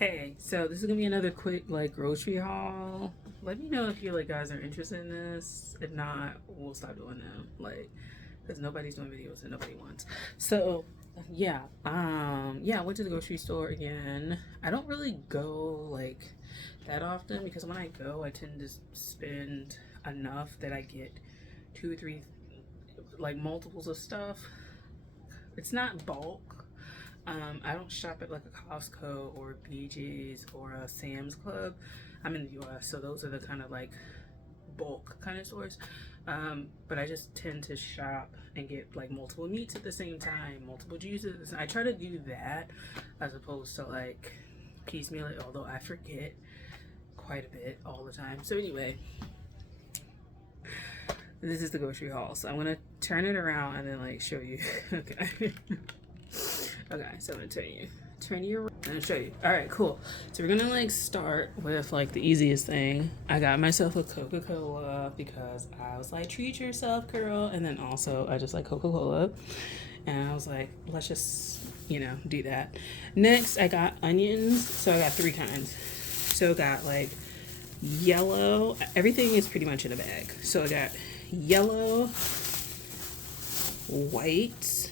Hey, so this is gonna be another quick like grocery haul. Let me know if you like guys are interested in this. If not, we'll stop doing them. Like, because nobody's doing videos that nobody wants. So yeah, I went to the grocery store again. I don't really go like that often because when I go, I tend to spend enough that I get two or three like multiples of stuff. It's not bulk. I don't shop at like a Costco or BJ's or a Sam's Club. I'm in the US, so those are the kind of like bulk kind of stores. But I just tend to shop and get like multiple meats at the same time, multiple juices. I try to do that as opposed to like piecemeal it, although I forget quite a bit all the time. So anyway, this is the grocery haul. So I'm gonna turn it around and then like show you. Okay. Okay, so I'm gonna turn you around and show you. All right, cool. So we're gonna like start with like the easiest thing. I got myself a Coca-Cola because I was like, treat yourself, girl. And then also I just like Coca-Cola, and I was like, let's just do that. Next, I got onions. So I got three kinds. So I got like yellow. Everything is pretty much in a bag. So I got yellow, white,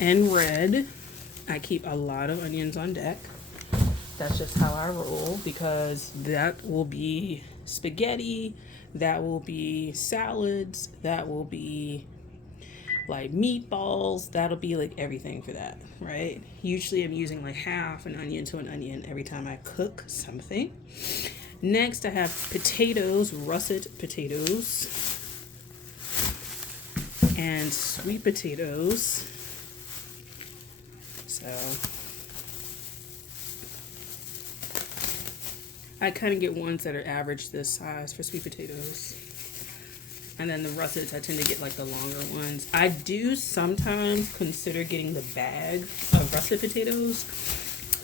and red. I keep a lot of onions on deck. That's just how I roll because that will be spaghetti, that will be salads, that will be like meatballs, that'll be like everything for that, right? Usually I'm using like half an onion to an onion every time I cook something. Next, I have potatoes, russet potatoes, and sweet potatoes. So I kind of get ones that are average this size for sweet potatoes. And then the russets, I tend to get like the longer ones. I do sometimes consider getting the bag of russet potatoes.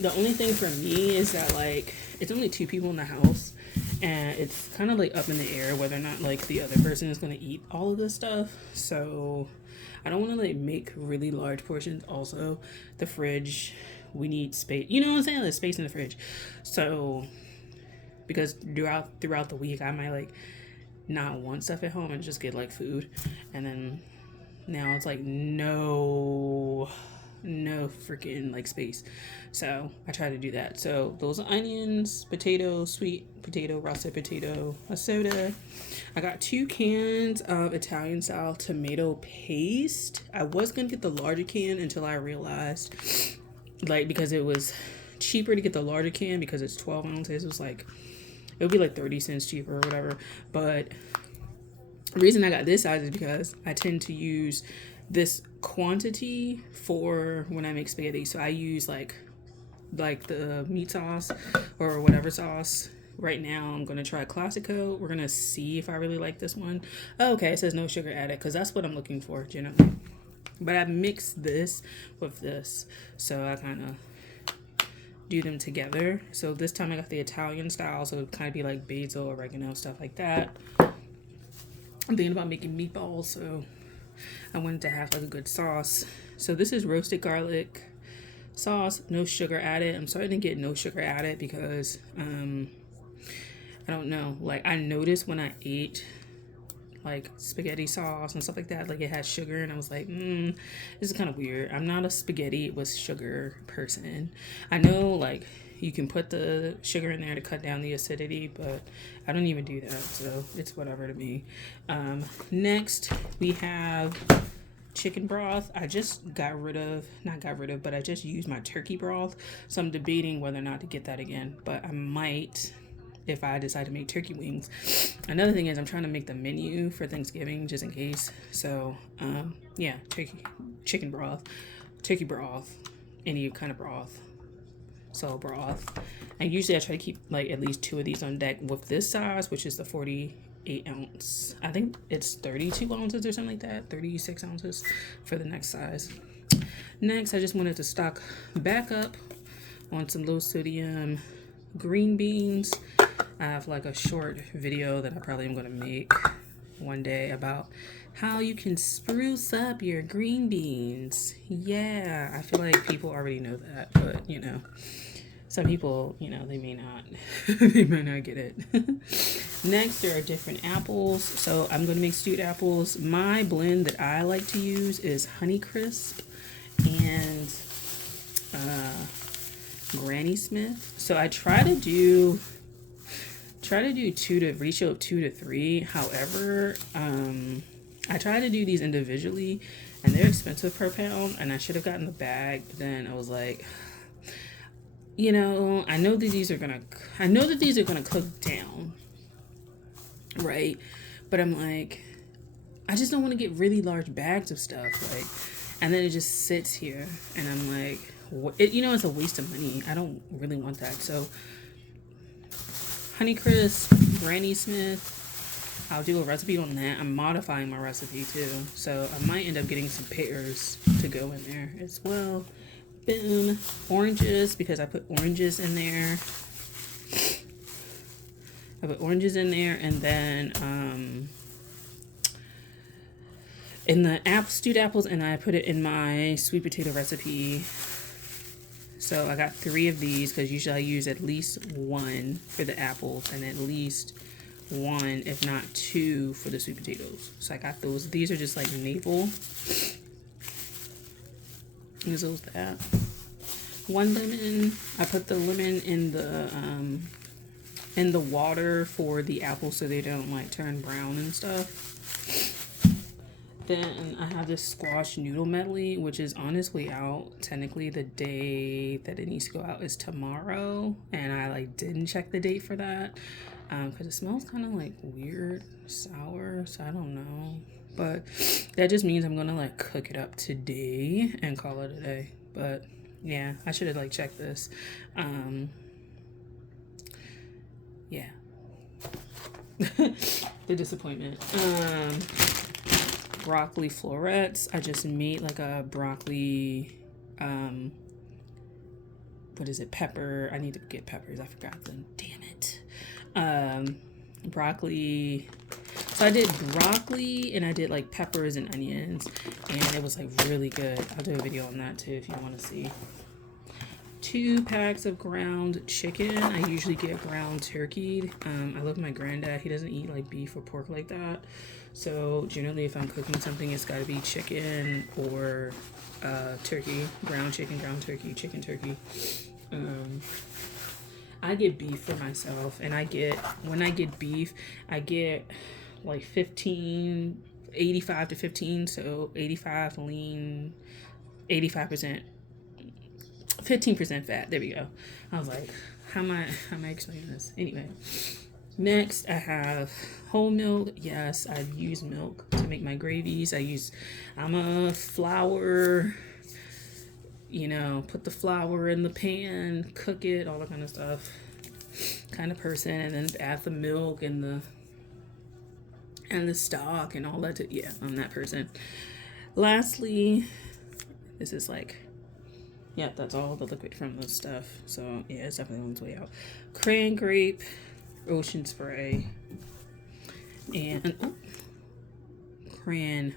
The only thing for me is that like it's only two people in the house, and it's kind of like up in the air whether or not like the other person is going to eat all of this stuff. So I don't want to like make really large portions. Also, the fridge, we need space. You know what I'm saying? There's space in the fridge. So because throughout the week, I might like not want stuff at home and just get like food, and then now it's like no freaking like space. So I try to do that. So those onions, potatoes, sweet potato, russet potato, a soda. I got 2 cans of Italian style tomato paste. I was gonna get the larger can until I realized like because it was cheaper to get the larger can because it's 12 ounces. It was like it would be like 30 cents cheaper or whatever. But the reason I got this size is because I tend to use this quantity for when I make spaghetti. So I use like the meat sauce or whatever sauce. Right now I'm gonna try Classico. We're gonna see if I really like this one. Oh, okay, it says no sugar added because that's what I'm looking for generally. But I mixed this with this, so I kind of do them together. So this time I got the Italian style, so it kind of be like basil, oregano, stuff like that. I'm thinking about making meatballs, so I wanted to have like a good sauce. So this is roasted garlic sauce, no sugar added. I'm starting to get no sugar added because I don't know, like I noticed when I ate like spaghetti sauce and stuff like that, like it had sugar, and I was like, this is kind of weird. I'm not a spaghetti with sugar person. I know like you can put the sugar in there to cut down the acidity, but I don't even do that, so it's whatever to me. Next we have chicken broth. I just not got rid of, but I just used my turkey broth, so I'm debating whether or not to get that again, but I might if I decide to make turkey wings. Another thing is I'm trying to make the menu for Thanksgiving just in case. So yeah, chicken broth, turkey broth, any kind of broth. So broth. And usually I try to keep like at least 2 of these on deck with this size, which is the 48 ounce. I think it's 32 ounces or something like that, 36 ounces for the next size. Next, I just wanted to stock back up on some low sodium green beans. I have like a short video that I probably am going to make one day about how you can spruce up your green beans. Yeah, I feel like people already know that, but Some people, you know, they may not, they might not get it. Next, there are different apples. So I'm going to make stewed apples. My blend that I like to use is Honeycrisp and Granny Smith. So I try to do ratio of 2 to 3. However, I try to do these individually, and they're expensive per pound. And I should have gotten the bag, but then I was like, you know, I know that these are gonna cook down, right? But I'm like, I just don't want to get really large bags of stuff, like, and then it just sits here, and I'm like, you know, it's a waste of money. I don't really want that. So Honeycrisp, Granny Smith, I'll do a recipe on that. I'm modifying my recipe too, so I might end up getting some pears to go in there as well. Boom. Oranges, because I put oranges in there. And then in the stewed apples, and I put it in my sweet potato recipe. So I got 3 of these, because usually I use at least 1 for the apples and at least 1, if not 2, for the sweet potatoes. So I got those. These are just like navel. Use those that. 1 lemon. I put the lemon in the water for the apples so they don't like turn brown and stuff. Then I have this squash noodle medley, which is on its way out. Technically, the day that it needs to go out is tomorrow, and I like didn't check the date for that because it smells kind of like weird, sour. So I don't know. But that just means I'm gonna like cook it up today and call it a day. But yeah, I should have like checked this. Yeah. The disappointment. Broccoli florets. I just made like a broccoli what is it, pepper. I need to get peppers. I forgot them. Damn it. Broccoli. So I did broccoli and I did like peppers and onions, and it was like really good. I'll do a video on that too if you want to see. 2 packs of ground chicken. I usually get ground turkey. I love my granddad. He doesn't eat like beef or pork like that. So generally if I'm cooking something, it's got to be chicken or turkey. Ground chicken, ground turkey, chicken turkey. I get beef for myself, and when I get beef, I get like 85 to 15, so 85 lean, 85%, 15% fat. There we go. I was like, how am I explaining this? Anyway, next I have whole milk. Yes, I use milk to make my gravies. I'm a flour, you know, put the flour in the pan, cook it, all that kind of stuff kind of person, and then add the milk and the stock and all that. Yeah, I'm that person. Lastly, this is like, yeah, that's all the liquid from the stuff. So yeah, it's definitely on its way out. Cran grape, ocean spray, and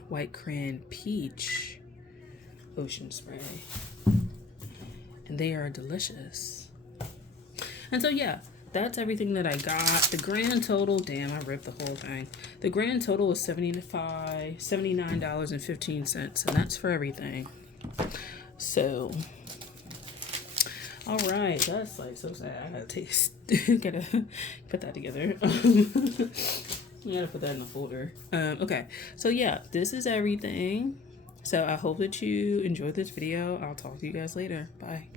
white cran peach ocean spray. And they are delicious. And so yeah, that's everything that I got. The grand total, damn, I ripped the whole thing. The grand total was $79.15, and that's for everything. So, all right, that's like so sad. I gotta gotta put that together. I gotta put that in a folder. Okay, so yeah, this is everything. So I hope that you enjoyed this video. I'll talk to you guys later. Bye.